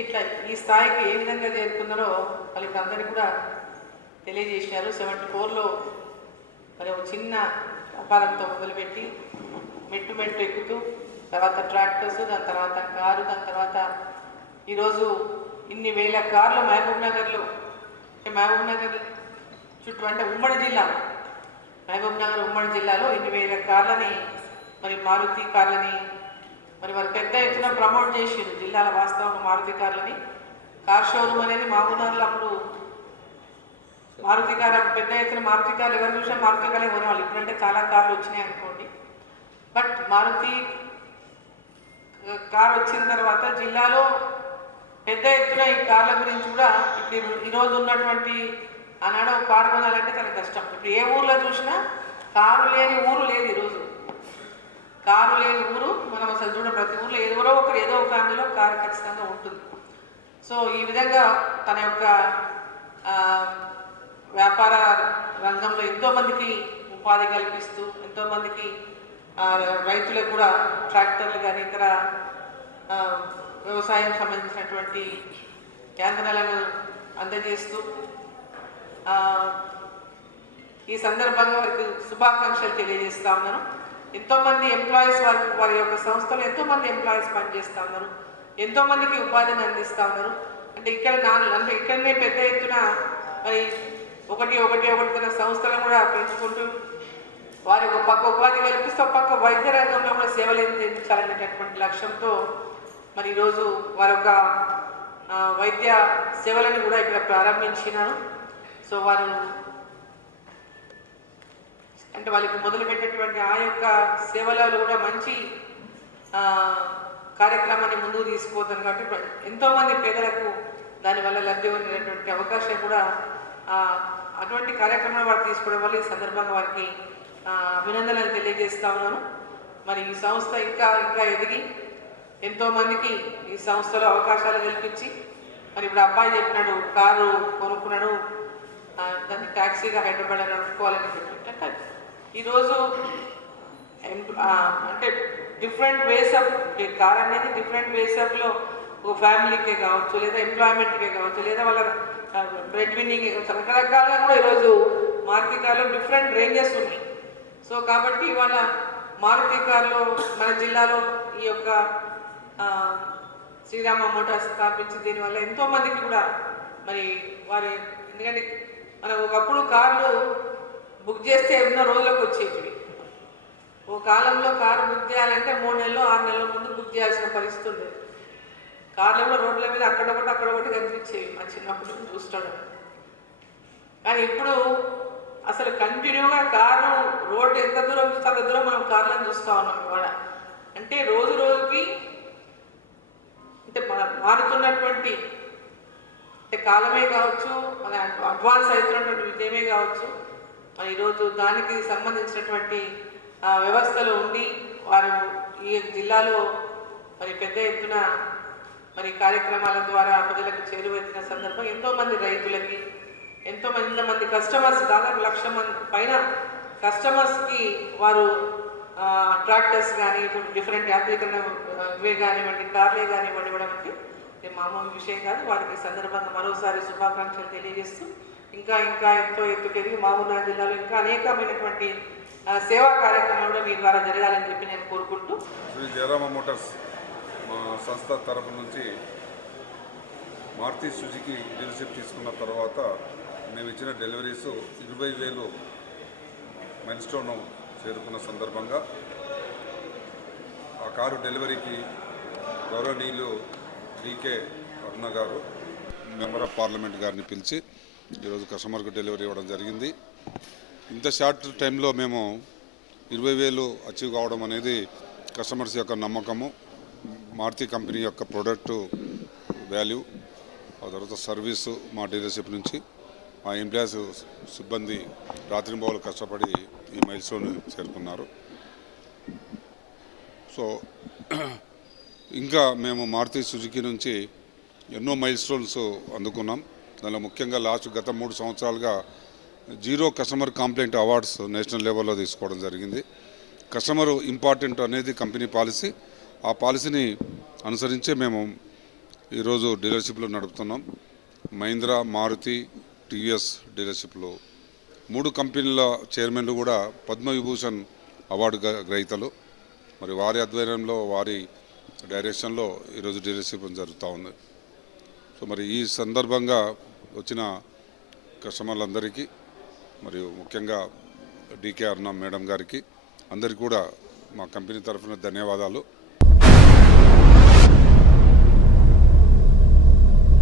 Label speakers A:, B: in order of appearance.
A: ఇట్లా ఈ స్థాయికి ఏ విధంగా చేరుకున్నారో వాళ్ళకి అందరికీ కూడా తెలియజేసినారు. సెవెంటీ ఫోర్లో మరి ఒక చిన్న వ్యాపారంతో మొదలుపెట్టి మెట్టు మెట్టు ఎక్కుతూ తర్వాత ట్రాక్టర్స్ దాని తర్వాత కారు దాని తర్వాత ఈరోజు ఇన్ని వేల కార్లు మహబూబ్ నగర్లో మహబూబ్ నగర్ చుట్టూ అంటే ఉమ్మడి జిల్లా. మహబూబ్ నగర్ ఉమ్మడి జిల్లాలో ఇన్ని వేల కార్లని మరి మారుతి కార్లని మరి వారు పెద్ద ఎత్తున ప్రమోట్ చేసిండ్రు. జిల్లాల వాస్తవం మారుతి కార్లని కార్ షోరూమ్ అనేది మామూలు నగర్లో అప్పుడు మారుతి కార్ పెద్ద ఎత్తున మారుతి కార్లు ఎవరు చూసినా మారుతికారులే కొనేవాళ్ళు. ఇప్పుడంటే చాలా కార్లు వచ్చినాయి అనుకోండి. బట్ మారుతి కార్ వచ్చిన తర్వాత జిల్లాలో పెద్ద ఎత్తున ఈ కార్ల గురించి కూడా ఇప్పుడు ఈరోజు ఉన్నటువంటి ఆనాడు ఒక కారు కొనాలంటే చాలా కష్టం. ఇప్పుడు ఏ ఊర్లో చూసినా కారు లేని ఊరు లేదు ఈరోజు కారు లేని ఊరు మనం అసలు చూడ ప్రతి ఊర్లో ఎవరో ఒకరు ఏదో ఒక ఫ్యామిలీలో కారు ఖచ్చితంగా ఉంటుంది. సో ఈ విధంగా తన యొక్క వ్యాపార రంగంలో ఎంతోమందికి ఉపాధి కల్పిస్తూ ఎంతోమందికి రైతులకు కూడా ట్రాక్టర్లు కానీ ఇతర వ్యవసాయం సంబంధించినటువంటి యాంత్రాలను అందజేస్తూ ఈ సందర్భంగా వారికి శుభాకాంక్షలు తెలియజేస్తా ఉన్నాను. ఎంతోమంది ఎంప్లాయీస్ వారి వారి యొక్క సంస్థలో ఎంతోమంది ఎంప్లాయీస్ పనిచేస్తూ ఉన్నారు ఎంతోమందికి ఉపాధిని అందిస్తూ ఉన్నారు అంటే ఇక్కడ నా అంటే ఇక్కడనే పెద్ద ఎత్తున మరి ఒకటి ఒకటి ఒకటి తన సంస్థలను కూడా పెంచుకుంటూ వారి ఒక పక్క ఉపాధి కల్పిస్తూ పక్క వైద్య రంగంలో కూడా సేవలు అందించాలనేటటువంటి లక్ష్యంతో మరి ఈరోజు వారొక వైద్య సేవలను కూడా ఇక్కడ ప్రారంభించినాను సో వారు అంటే వాళ్ళకి మొదలు పెట్టేటువంటి ఆ యొక్క సేవలలో కూడా మంచి కార్యక్రమాన్ని ముందుకు తీసుకుపోతాను కాబట్టి ఎంతోమంది పేదలకు దానివల్ల లబ్ధి పొందేటువంటి అవకాశం కూడా అటువంటి కార్యక్రమాలు వారు తీసుకోవడం వల్ల ఈ సందర్భంగా వారికి అభినందనలు తెలియజేస్తా ఉన్నాను. మరి ఈ సంస్థ ఇంకా ఇంకా ఎదిగి ఎంతోమందికి ఈ సంస్థలో అవకాశాలు కల్పించి మరి ఇప్పుడు అబ్బాయి చెప్పినాడు కారు కొనుక్కున్నాడు దాన్ని ట్యాక్సీగా హైదరాబాద్ నడుపుకోవాలని చెప్పి. ఈరోజు ఎంప్- అంటే డిఫరెంట్ వేస్ ఆఫ్ కార్ అనేది డిఫరెంట్ వేస్ ఆఫ్లో ఒక ఫ్యామిలీకే కావచ్చు లేదా ఎంప్లాయ్మెంట్కే కావచ్చు లేదా వాళ్ళ బ్రెడ్ విన్నింగ్ రకరకాలుగా కూడా ఈరోజు మారుతి కార్లో డిఫరెంట్ రేంజెస్ ఉన్నాయి. సో కాబట్టి ఇవాళ మారుతి కార్లో మన జిల్లాలో ఈ యొక్క శ్రీరామ మోటార్స్ స్థాపించి దీనివల్ల ఎంతో మందికి కూడా మరి వారి ఎందుకంటే మనం ఒకప్పుడు కార్లు బుక్ చేస్తే ఎన్నో రోజులకు వచ్చేటివి. ఓ కాలంలో కారు బుక్ చేయాలంటే మూడు నెలలు ఆరు నెలల ముందు బుక్ చేయాల్సిన పరిస్థితి ఉండేది. కార్లలో రోడ్ల మీద అక్కడ ఒకటి కనిపించేవి మా చిన్నప్పుడు చూస్తాడు. కానీ ఇప్పుడు అసలు కంటిన్యూగా కారు రోడ్డు ఎంత దూరం చూస్తే అంత దూరం మనం కార్లను చూస్తూ ఉన్నాం ఇవాళ. అంటే రోజు రోజుకి అంటే మన మారుతున్నటువంటి అంటే కాలమే కావచ్చు మన అడ్వాన్స్ అవుతున్నటువంటి విద్యమే కావచ్చు ఈరోజు దానికి సంబంధించినటువంటి వ్యవస్థలు ఉండి వారు ఈ జిల్లాలో మరి పెద్ద ఎత్తున మరి కార్యక్రమాల ద్వారా ప్రజలకు చేరువెత్తిన సందర్భం ఎంతోమంది రైతులకి ఎంతో మంది కస్టమర్స్ దాదాపు లక్ష మంది పైన కస్టమర్స్కి వారు ట్రాక్టర్స్ కానీ డిఫరెంట్ యాంత్రీకరణ ఇవే కానివ్వండి కార్లే కానివ్వండి ఇవ్వడం అంటే మామూలు విషయం కాదు. వారికి సందర్భంగా మరోసారి శుభాకాంక్షలు తెలియజేస్తూ ఇంకా ఇంకా ఎంతో ఎత్తుకెదిగి మహబూబ్నగర్ జిల్లాలో ఇంకా అనేకమైనటువంటి సేవా కార్యక్రమాలు మీ ద్వారా జరగాలని చెప్పి నేను కోరుకుంటూ
B: శ్రీ జయరామ మోటార్స్ మా సంస్థ తరపు నుంచి మారుతి సుజుకి డీలర్షిప్ తీసుకున్న తర్వాత మేము ఇచ్చిన డెలివరీస్ ఇరవై వేలు మెన్స్టోన్ చేరుకున్న సందర్భంగా ఆ కారు డెలివరీకి గౌరవనీయులు డీకే అరుణ గారు మెంబర్ ఆఫ్ పార్లమెంట్ గారిని పిలిచి ఈరోజు కస్టమర్కు డెలివరీ ఇవ్వడం జరిగింది. ఇంత షార్ట్ టైంలో మేము ఇరవై వేలు అచీవ్ కావడం అనేది కస్టమర్స్ యొక్క నమ్మకము. మారుతి కంపెనీ యొక్క ప్రోడక్ట్ వాల్యూ ఆ తర్వాత సర్వీసు మా డీలర్షిప్ నుంచి. మా ఎంప్లాయీస్ సిబ్బంది రాత్రింబౌలు కష్టపడి ఈ మైల్స్టోన్ చేరుకున్నారు. సో ఇంకా మేము మారుతి సుజుకి నుంచి ఎన్నో మైల్ స్టోన్స్ అందుకున్నాం. దానిలో ముఖ్యంగా లాస్ట్ గత మూడు సంవత్సరాలుగా zero customer complaint awards national లెవెల్లో తీసుకోవడం జరిగింది. కస్టమర్ ఇంపార్టెంట్ అనేది కంపెనీ పాలసీ. ఆ పాలసీని అనుసరించే మేము ఈరోజు డీలర్షిప్లు నడుపుతున్నాం. మహీంద్రా మారుతి టీవీఎస్ డీలర్షిప్లు మూడు కంపెనీల చైర్మన్లు కూడా పద్మవిభూషణ్ అవార్డు గ్ర- గ్రహీతలు. మరి వారి ఆధ్వర్యంలో వారి డైరెక్షన్లో ఈరోజు డీలర్షిప్ జరుగుతూ ఉంది. సో మరి ఈ సందర్భంగా వచ్చిన కస్టమర్లందరికీ మరియు ముఖ్యంగా డీకే అరుణ మేడం గారికి అందరికీ కూడా మా కంపెనీ తరఫున ధన్యవాదాలు.